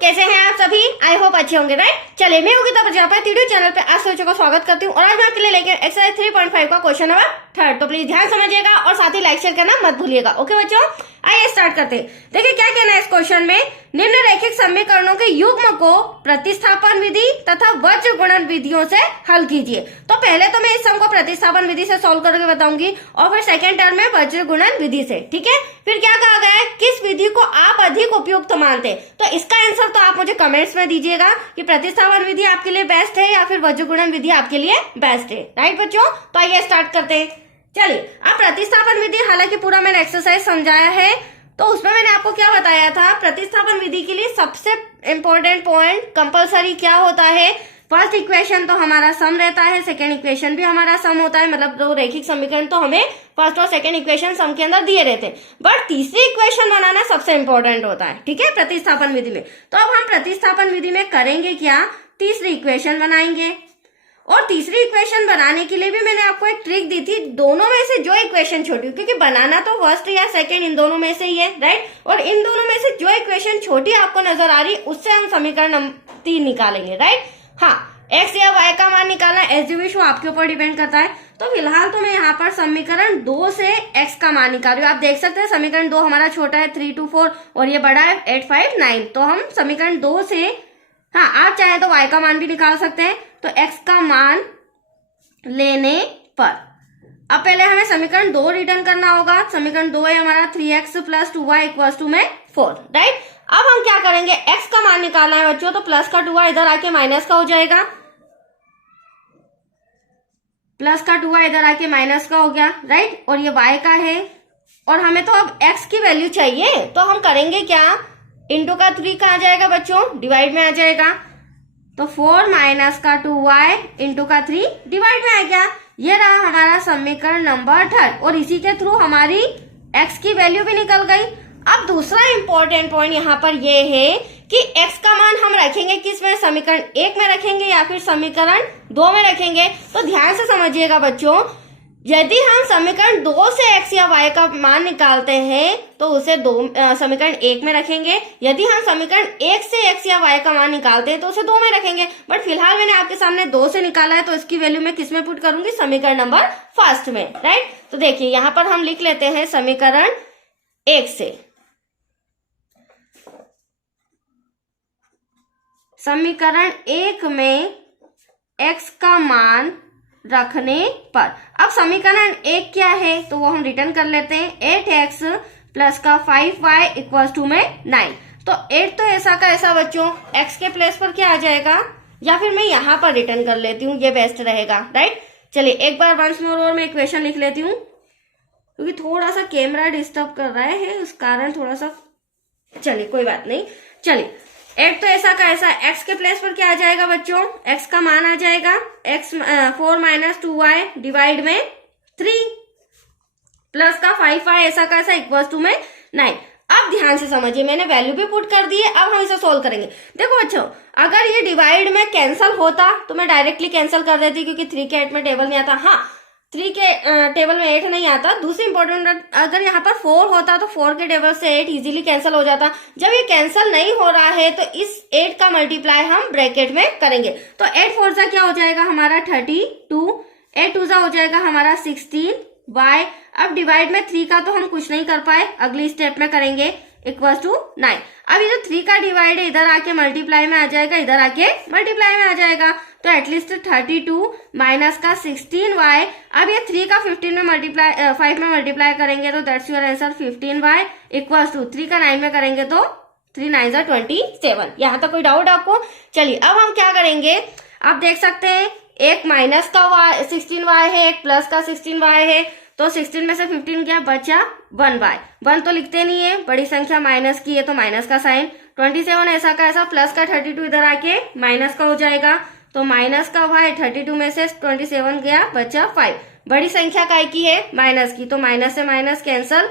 कैसे हैं आप सभी? आई होप अच्छे होंगे, राइट। चलिए, मैं योगिता प्रजापति वीडियो चैनल पे आप सभी को स्वागत करती हूँ और आज मैं आपके लिए लेके एक्सरसाइज 3.5 का क्वेश्चन नंबर 3। तो प्लीज ध्यान समझिएगा और साथ ही लाइक शेयर करना मत भूलिएगा। ओके बच्चों, आइए स्टार्ट करते हैं। देखिए क्या कहना है इस क्वेश्चन में, निम्न रैखिक समीकरणों के युग्म को प्रतिस्थापन विधि तथा वज्र गुणन विधियों से हल कीजिए। तो पहले तो मैं इस सम को प्रतिस्थापन विधि से सॉल्व करके बताऊंगी और फिर सेकंड टर्म में वज्र गुणन विधि से, ठीक है। फिर क्या कहा गया है, किस विधि को आप अधिक उपयुक्त मानते हैं। तो इसका आंसर तो आप मुझे कमेंट्स में दीजिएगा कि प्रतिस्थापन विधि आपके लिए बेस्ट है या फिर वज्र गुणन विधि आपके लिए बेस्ट है, राइट बच्चों। तो आइए स्टार्ट करते हैं। चलिए, अब प्रतिस्थापन विधि, हालांकि पूरा मैंने एक्सरसाइज समझाया है तो उसमें मैंने आपको क्या बताया था, प्रतिस्थापन विधि के लिए सबसे इंपॉर्टेंट पॉइंट कंपलसरी क्या होता है, फर्स्ट इक्वेशन तो हमारा सम रहता है, सेकेंड इक्वेशन भी हमारा सम होता है, मतलब दो रैखिक समीकरण तो हमें फर्स्ट और सेकेंड इक्वेशन सम के अंदर दिए रहते हैं, बट तीसरी इक्वेशन बनाना सबसे इंपॉर्टेंट होता है, ठीक है, प्रतिस्थापन विधि में। तो अब हम प्रतिस्थापन विधि में करेंगे क्या, तीसरी इक्वेशन बनाएंगे। और तीसरी इक्वेशन बनाने के लिए भी मैंने आपको एक ट्रिक दी थी, दोनों में से जो इक्वेशन छोटी, क्योंकि बनाना तो फर्स्ट या सेकंड इन दोनों में से ही है, राइट। और इन दोनों में से जो इक्वेशन छोटी आपको नजर आ रही उससे हम समीकरण नंबर 3 निकालेंगे, राइट। हाँ, एक्स या वाई का मान निकालना एज यू विश, वो आपके ऊपर डिपेंड करता है। तो फिलहाल तो मैं यहाँ पर समीकरण 2 से एक्स का मान निकाल रही हूँ। आप देख सकते हैं समीकरण 2 हमारा छोटा है 3 2 4 और ये बड़ा है 8 5 9। तो हम समीकरण 2 से, हाँ आप चाहें तो वाई का मान भी निकाल सकते हैं। तो एक्स का मान लेने पर अब पहले हमें समीकरण 2 रिटर्न करना होगा। समीकरण 2 है हमारा 3x + 2y = 4, राइट। अब हम क्या करेंगे, x का मान निकालना है बच्चों, तो प्लस का 2y इधर आके माइनस का हो जाएगा, प्लस का 2y इधर आके माइनस का हो गया, राइट। और ये y का है और हमें तो अब x की वैल्यू चाहिए, तो हम करेंगे क्या, इंटू का 3 कहाँ आ जाएगा बच्चों, डिवाइड में आ जाएगा। तो 4 - का 2y इंटू का 3 डिवाइड में आ गया। ये रहा हमारा समीकरण नंबर 3 और इसी के थ्रू हमारी x की वैल्यू भी निकल गई। अब दूसरा इंपॉर्टेंट पॉइंट यहाँ पर ये है कि x का मान हम रखेंगे किस में, समीकरण 1 में रखेंगे या फिर समीकरण 2 में रखेंगे। तो ध्यान से समझिएगा बच्चों, यदि हम समीकरण 2 से x या y का मान निकालते हैं तो उसे समीकरण 1 में रखेंगे। यदि हम समीकरण 1 से x या y का मान निकालते हैं तो उसे 2 में रखेंगे। बट फिलहाल मैंने आपके सामने 2 से निकाला है तो इसकी वैल्यू मैं किस में पुट करूंगी, समीकरण नंबर 1 में, राइट। तो देखिए यहाँ पर हम लिख लेते हैं समीकरण 1 से, समीकरण 1 में x का मान रखने पर। अब समीकरण 1 क्या है तो वो हम रिटर्न कर लेते हैं, 8x + का 5y = 9। तो 8 तो ऐसा का ऐसा बच्चों x के प्लेस पर क्या आ जाएगा, या फिर मैं यहाँ पर रिटर्न कर लेती हूँ, ये बेस्ट रहेगा, राइट। चलिए एक बार वंस मोर और मैं इक्वेशन लिख लेती हूँ, क्योंकि थोड़ा सा कैमरा डिस्टर्ब कर रहा है उस कारण थोड़ा सा, चलिए कोई बात नहीं। चलिए 8 तो ऐसा का ऐसा, x के प्लेस पर क्या आ जाएगा बच्चों, x का मान आ जाएगा 4 - 2y डिवाइड में 3 प्लस का 5y ऐसा का ऐसा = 9। अब ध्यान से समझिए, मैंने वैल्यू भी पुट कर दी है। अब हम इसे सोल्व करेंगे। देखो बच्चों, अगर ये डिवाइड में कैंसल होता तो मैं डायरेक्टली कैंसिल कर देती, क्योंकि 3 के 8 में टेबल नहीं आता। हाँ, 3 के टेबल में 8 नहीं आता। दूसरी इंपॉर्टेंट, अगर यहाँ पर 4 होता तो 4 के टेबल से 8 इजीली कैंसिल हो जाता। जब ये कैंसिल नहीं हो रहा है तो इस 8 का मल्टीप्लाई हम ब्रैकेट में करेंगे। तो 8 4 सा क्या हो जाएगा हमारा 32, 8 2 सा हो जाएगा हमारा 16y। अब डिवाइड में 3 का तो हम कुछ नहीं कर पाए, अगली स्टेप में करेंगे = 9। अब ये जो 3 का डिवाइड है इधर आके मल्टीप्लाई में आ जाएगा, इधर आके मल्टीप्लाई में आ जाएगा। तो एटलीस्ट 32 माइनस का 16y। अब ये 3 का 5 में मल्टीप्लाई करेंगे तो दैट्स योर आंसर 15y = 3 का 9 में करेंगे तो 3 9 = 27। यहाँ तक कोई डाउट आपको? चलिए अब हम क्या करेंगे, आप देख सकते हैं एक माइनस का 16y है, एक प्लस का 16y है। तो 16 में से 15 क्या बचा, 1y। 1 तो लिखते नहीं है, बड़ी संख्या माइनस की है तो माइनस का साइन। 27 ऐसा का ऐसा, प्लस का 32 इधर आके माइनस का हो जाएगा। तो माइनस का y, 32 में से 27 गया, बचा 5। बड़ी संख्या काय की है, माइनस की, तो माइनस से माइनस कैंसल,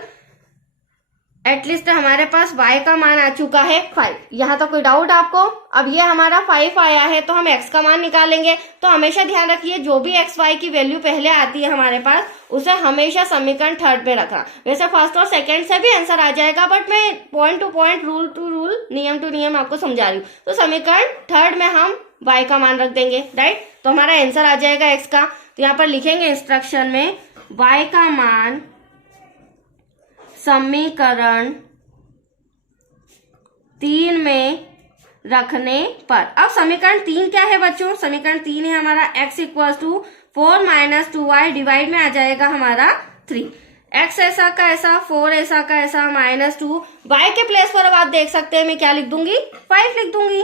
एटलीस्ट हमारे पास y का मान आ चुका है 5। यहाँ तक कोई डाउट आपको? अब ये हमारा 5 आया है तो हम x का मान निकालेंगे। तो हमेशा ध्यान रखिए जो भी x y की वैल्यू पहले आती है हमारे पास उसे हमेशा समीकरण थर्ड में रखना। वैसे फर्स्ट और सेकंड से भी आंसर आ जाएगा, बट मैं point to point, rule to rule, नियम टू नियम आपको समझा रही हूँ। तो समीकरण थर्ड में हम y का मान रख देंगे, राइट। तो हमारा आंसर आ जाएगा x का। तो यहाँ पर लिखेंगे इंस्ट्रक्शन में y का मान समीकरण 3 में रखने पर। अब समीकरण 3 क्या है बच्चों? समीकरण 3 है हमारा x equal to 4 minus 2y, divide में आ जाएगा हमारा 3। x ऐसा का ऐसा, 4 ऐसा का ऐसा, माइनस 2, y के प्लेस पर अब आप देख सकते हैं मैं क्या लिख दूंगी, 5 लिख दूंगी,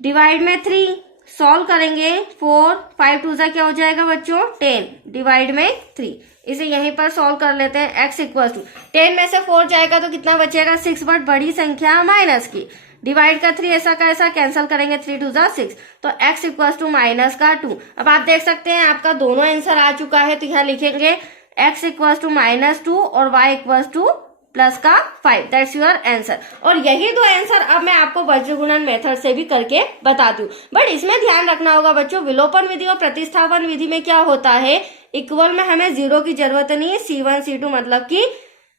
डिवाइड में 3। सॉल्व करेंगे 4, 5 टू जा क्या हो जाएगा बच्चों 10, डिवाइड में 3। इसे यहीं पर सॉल्व कर लेते हैं। x इक्वल टू 10 में से 4 जाएगा तो कितना बचेगा 6, बट बड़ी संख्या माइनस की, डिवाइड का 3 ऐसा का ऐसा, कैंसिल करेंगे 3 टू जा 6, तो x इक्वल टू माइनस का 2। अब आप देख सकते हैं आपका दोनों आंसर आ चुका है। तो यहाँ लिखेंगे x इक्वल टू -2 और y इक्वल टू प्लस का 5, दैट्स योर आंसर। और यही दो आंसर अब मैं आपको वज्र गुणन मेथड से भी करके बता दूं। बट इसमें ध्यान रखना होगा बच्चों, विलोपन विधि और प्रतिस्थापन विधि में क्या होता है, इक्वल में हमें 0 की जरूरत नहीं है, C1 C2 मतलब कि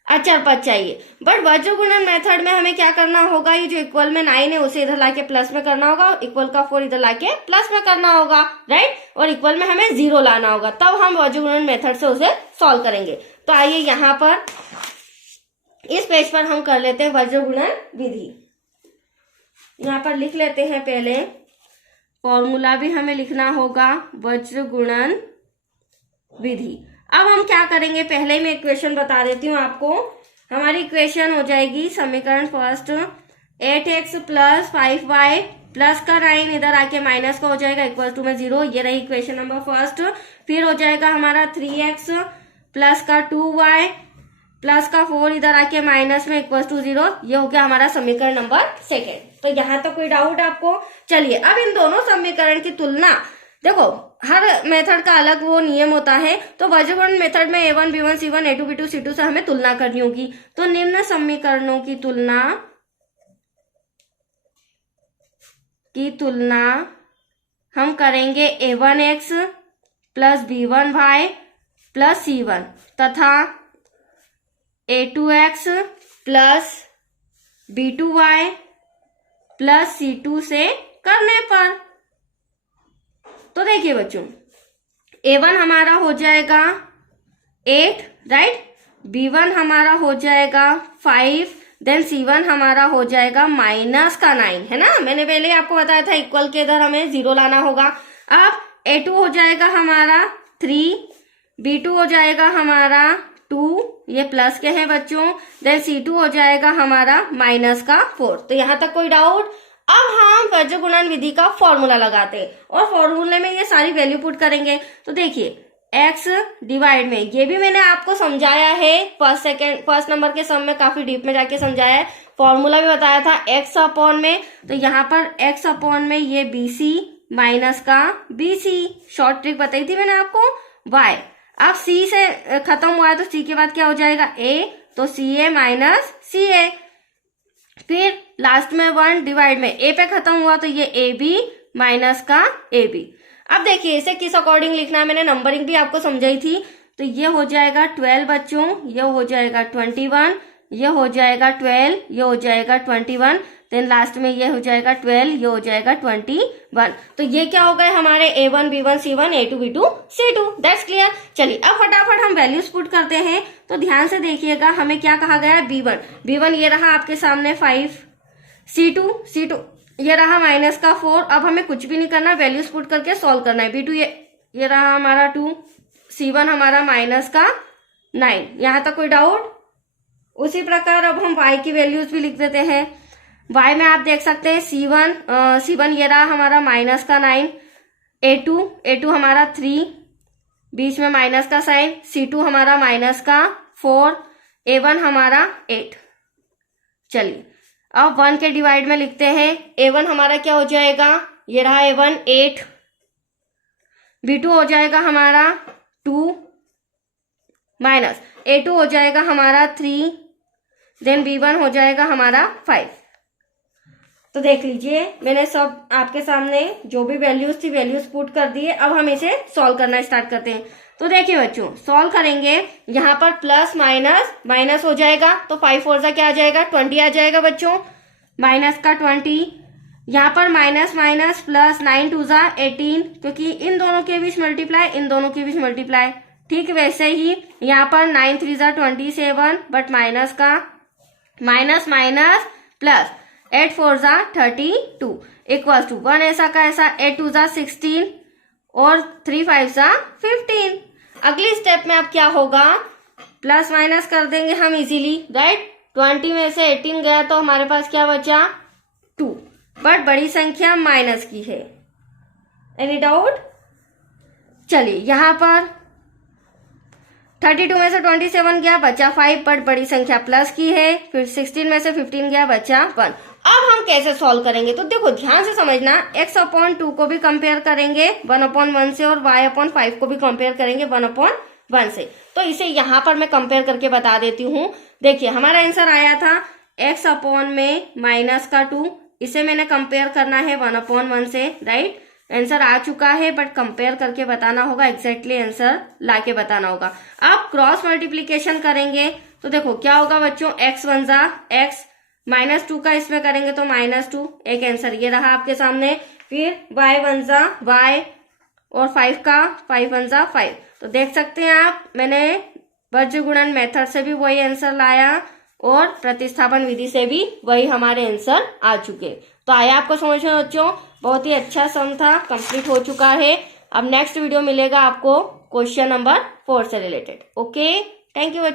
अचर पद चाहिए। बट वज्र गुणन मेथड में हमें क्या करना होगा, ये जो इक्वल में 9 है उसे इधर लाके प्लस में करना होगा, इक्वल का 4 इधर लाके प्लस में करना होगा, राइट। और इक्वल में हमें 0 लाना होगा, तब हम वज्र गुणन मेथड से उसे सॉल्व करेंगे। तो आइए यहाँ पर इस पेज पर हम कर लेते हैं वज्र गुणन विधि। यहाँ पर लिख लेते हैं, पहले फॉर्मूला भी हमें लिखना होगा वज्र गुणन विधि। अब हम क्या करेंगे, पहले मैं इक्वेशन बता देती हूँ आपको। हमारी इक्वेशन हो जाएगी समीकरण first 8x plus 5y plus का 9 इधर आके माइनस का हो जाएगा, इक्वल टू में 0। ये रही इक्वेशन नंबर फर्स्ट। फिर हो जाएगा हमारा 3x प्लस का 2y प्लस का 4 इधर आके माइनस में, इक्वल टू 0। ये हो गया हमारा समीकरण नंबर सेकेंड। तो यहाँ तक कोई डाउट आपको? चलिए अब इन दोनों समीकरण की तुलना, देखो हर मेथड का अलग वो नियम होता है। तो वज्र गुणन मेथड में A1 B1 C1 A2 B2 C2 से हमें तुलना करनी होगी। तो निम्न समीकरणों की तुलना हम करेंगे A1x plus B1y plus C1 तथा A2x plus B2y plus C2 से करने पर। तो देखिए बच्चों, A1 हमारा हो जाएगा 8, राइट, B1 हमारा हो जाएगा 5, देन C1 हमारा हो जाएगा माइनस का 9, है ना। मैंने पहले आपको बताया था इक्वल के इधर हमें 0 लाना होगा। अब A2 हो जाएगा हमारा 3, B2 हो जाएगा हमारा 2, ये प्लस के हैं बच्चों, देन C2 हो जाएगा हमारा माइनस का 4। तो यहाँ तक कोई डाउट? अब हम वज्र गुणन विधि का फॉर्मूला लगाते हैं और फॉर्मूले में ये सारी वैल्यू पुट करेंगे। तो देखिए x डिवाइड में, ये भी मैंने आपको समझाया है फर्स्ट नंबर के सम में, काफी डीप में जाके समझाया है, फॉर्मूला भी बताया था x अपॉन में। तो यहाँ पर x अपॉन में ये BC माइनस का BC, शॉर्ट ट्रिक बताई थी मैंने आपको, y। अब C से खत्म हुआ है तो C के बाद क्या हो जाएगा A, तो CA माइनस CA। फिर लास्ट में 1 डिवाइड में A पे खत्म हुआ तो ये AB माइनस का AB। अब देखिए इसे किस अकॉर्डिंग लिखना है, मैंने नंबरिंग भी आपको समझाई थी। तो ये हो जाएगा 12 बच्चों, ये हो जाएगा 21, ये हो जाएगा 12, ये हो जाएगा 21, देन लास्ट में ये हो जाएगा 12, ये हो जाएगा 21। तो ये क्या हो गए हमारे A1 B1 C1 A2 B2 C2, that's clear. चलिए अब फटाफट हम वैल्यूज पुट करते हैं। तो ध्यान से देखिएगा, हमें क्या कहा गया है, B1 ये रहा आपके सामने 5, C2 ये रहा माइनस का 4। अब हमें कुछ भी नहीं करना, वैल्यूज पुट करके सॉल्व करना है। B2 ये रहा हमारा 2, C1 हमारा माइनस का 9। यहाँ तक कोई डाउट? उसी प्रकार अब हम y की वैल्यूज भी लिख देते हैं। y में आप देख सकते हैं C1 ये रहा हमारा माइनस का 9, A2 हमारा 3, बीच में माइनस का साइन, C2 हमारा माइनस का 4, A1 हमारा 8। चलिए अब 1 के डिवाइड में लिखते हैं। A1 हमारा क्या हो जाएगा, ये रहा A1 8, B2 हो जाएगा हमारा 2 माइनस, A2 हो जाएगा हमारा 3, देन b1 हो जाएगा हमारा 5। तो देख लीजिए मैंने सब आपके सामने जो भी वैल्यूज थी वैल्यूज पुट कर दिए। अब हम इसे सॉल्व करना स्टार्ट करते हैं। तो देखिए बच्चों सॉल्व करेंगे, यहाँ पर प्लस माइनस माइनस हो जाएगा, तो 5 4 जा क्या आ जाएगा 20 आ जाएगा बच्चों, माइनस का 20। यहाँ पर माइनस माइनस प्लस 9 2 जा 18, क्योंकि इन दोनों के बीच मल्टीप्लाई इन दोनों के बीच मल्टीप्लाई। ठीक वैसे ही यहाँ पर 9 3 जा 27, बट माइनस का माइनस माइनस प्लस 8 4 जा 32 इक्वल्स टू 1 ऐसा का ऐसा 8 2 जा 16 और 3 5 जा 15। अगली स्टेप में अब क्या होगा, प्लस माइनस कर देंगे हम इजीली, राइट। 20 में से 18 गया तो हमारे पास क्या बचा 2, बट बड़ी संख्या माइनस की है। Any doubt? चलिए यहाँ पर 32 में से 27 गया बचा 5, बट बड़ी संख्या प्लस की है। फिर 16 में से 15 गया बचा 1। अब हम कैसे सॉल्व करेंगे, तो देखो ध्यान से समझना, x/2 को भी कंपेयर करेंगे 1/1 से और y/5 को भी कंपेयर करेंगे 1/1 से। तो इसे यहाँ पर मैं कंपेयर करके बता देती हूँ। देखिए हमारा आंसर आया था x/-2, इसे मैंने कंपेयर करना है 1/1 से, राइट। आंसर आ चुका है, बट कंपेयर करके बताना होगा, एग्जैक्टली आंसर लाके बताना होगा। अब क्रॉस मल्टीप्लीकेशन करेंगे तो देखो क्या होगा बच्चों, x1 जा x, -2 का इसमें करेंगे तो -2, एक आंसर ये रहा आपके सामने। फिर y1 जा y और 5 का 5 1 जा 5। तो देख सकते हैं आप, मैंने वर्ग गुणन मेथड से भी वही आंसर लाया और प्रतिस्थापन विधि से भी वही हमारे आंसर आ चुके। तो आया आपको समझ में बच्चों, बहुत ही अच्छा सम था, कंप्लीट हो चुका है। अब नेक्स्ट वीडियो मिलेगा आपको क्वेश्चन नंबर 4 से रिलेटेड। ओके, थैंक यू बच्चों।